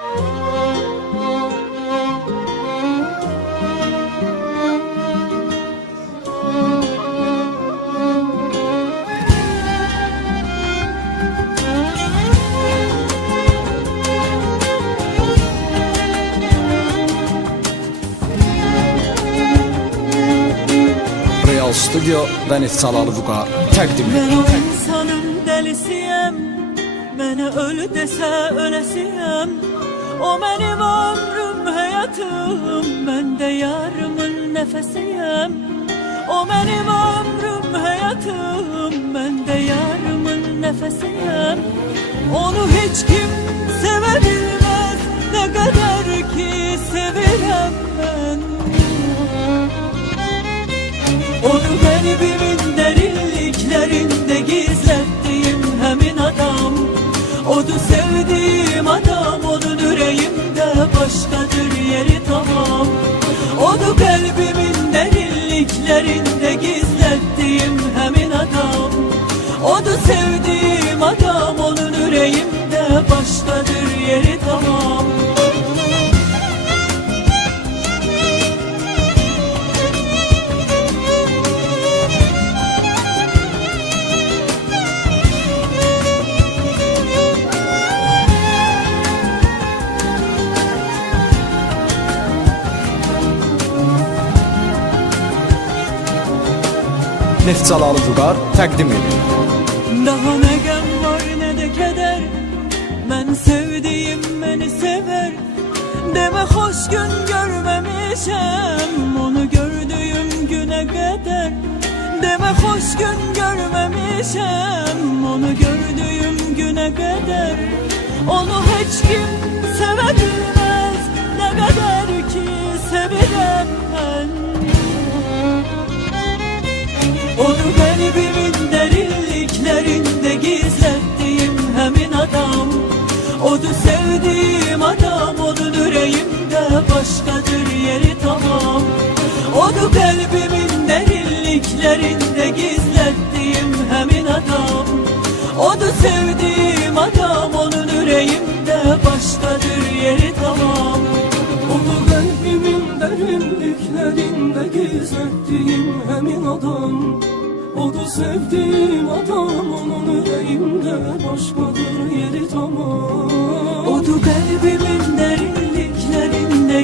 Real Studio ve Neftalalı Vüqar təqdim Ben edir. o insanın delisiyim, bana ölü dese ölesiyim. O benim ömrüm, hayatım, ben de yarımın nefesiyim. O benim ömrüm, hayatım, ben de yarımın nefesiyim. Onu hiç kim sevebilmez, ne kadar ki sevirem ben. Onu kalbimin derinliklerinde gizlettiğim hemin adam. Onu sevdiğim adam, onun yüreğimde başkadır yeri tamam. Onu kalbimin derinliklerinde gizlettiğim hemin adam. Onu sevdiğim adam, onun yüreğimde başkadır yeri tamam. Neftalalı Vüqar təqdim edir. Daha ne gem var ne de keder, ben sevdiğim beni sever. Deme hoş gün görmemişim, onu gördüğüm güne kadar. Deme hoş gün görmemişim, onu gördüğüm güne kadar. Onu hiç kim sevebilmez, ne kadar ki sevirem ben. Onu kalbimin derinliklerinde gizlettiğim hemin adam. Onu sevdiğim adam, onun yüreğimde başkadır yeri tamam. Onu kalbimin derinliklerinde gizlettiğim hemin adam. Onu sevdiğim adam, onun yüreğimde başkadır yeri tamam. Onu kalbimin derinliklerinde gizlettiğim hemin adam. Onu sevdiğim adam, onun yüreğimde başkadır yeri tamam. Onu kalbimin derinliklerinde